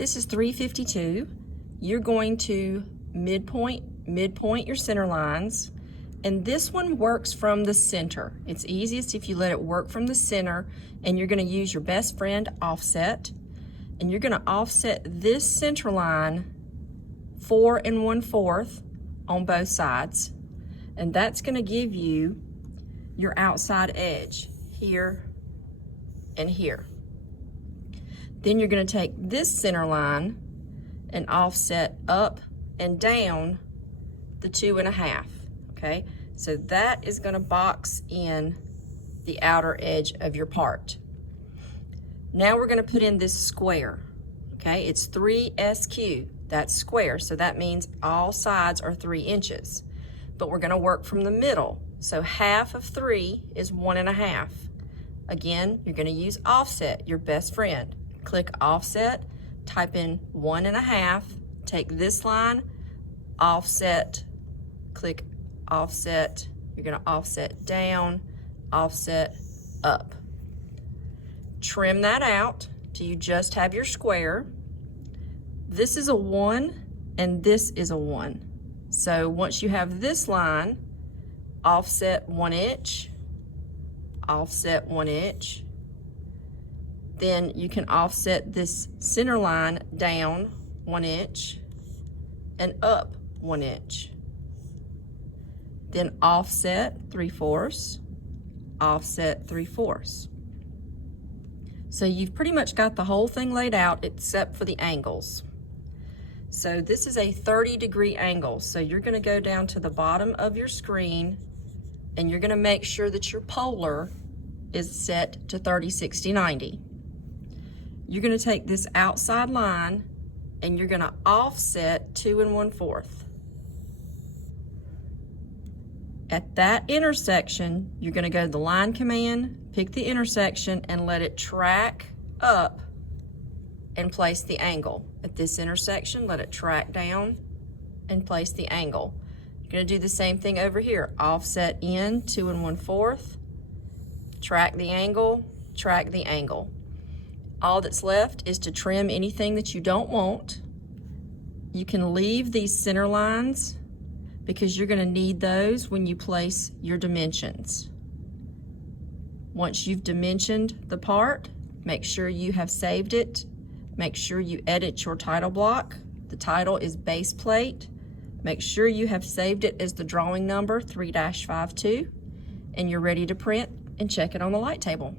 This is 352. You're going to midpoint your center lines, and this one works from the center. It's easiest if you let it work from the center, and you're going to use your best friend offset, and you're going to offset this center line 4 1/4 on both sides, and that's going to give you your outside edge here and here. Then you're going to take this center line and offset up and down the 2 1/2. Okay, so that is going to box in the outer edge of your part. Now we're going to put in this square. Okay, it's 3 SQ. That's square, so that means all sides are 3 inches. But we're going to work from the middle. So half of 3 is 1 1/2. Again, you're going to use offset, your best friend. Click offset, type in 1 1/2, take this line, offset, click offset, you're going to offset down, offset up. Trim that out till you just have your square. This is a 1 and this is a 1. So once you have this line, offset 1 inch, offset 1 inch. Then you can offset this center line down 1 inch and up 1 inch. Then offset 3/4, offset 3/4. So you've pretty much got the whole thing laid out except for the angles. So this is a 30-degree angle. So you're going to go down to the bottom of your screen and you're going to make sure that your polar is set to 30, 60, 90. You're going to take this outside line and you're going to offset 2 1/4. At that intersection, you're going to go to the line command, pick the intersection, and let it track up and place the angle. At this intersection, let it track down and place the angle. You're going to do the same thing over here. Offset in 2 1/4, track the angle, track the angle. All that's left is to trim anything that you don't want. You can leave these center lines because you're going to need those when you place your dimensions. Once you've dimensioned the part, make sure you have saved it. Make sure you edit your title block. The title is base plate. Make sure you have saved it as the drawing number 3-52, and you're ready to print and check it on the light table.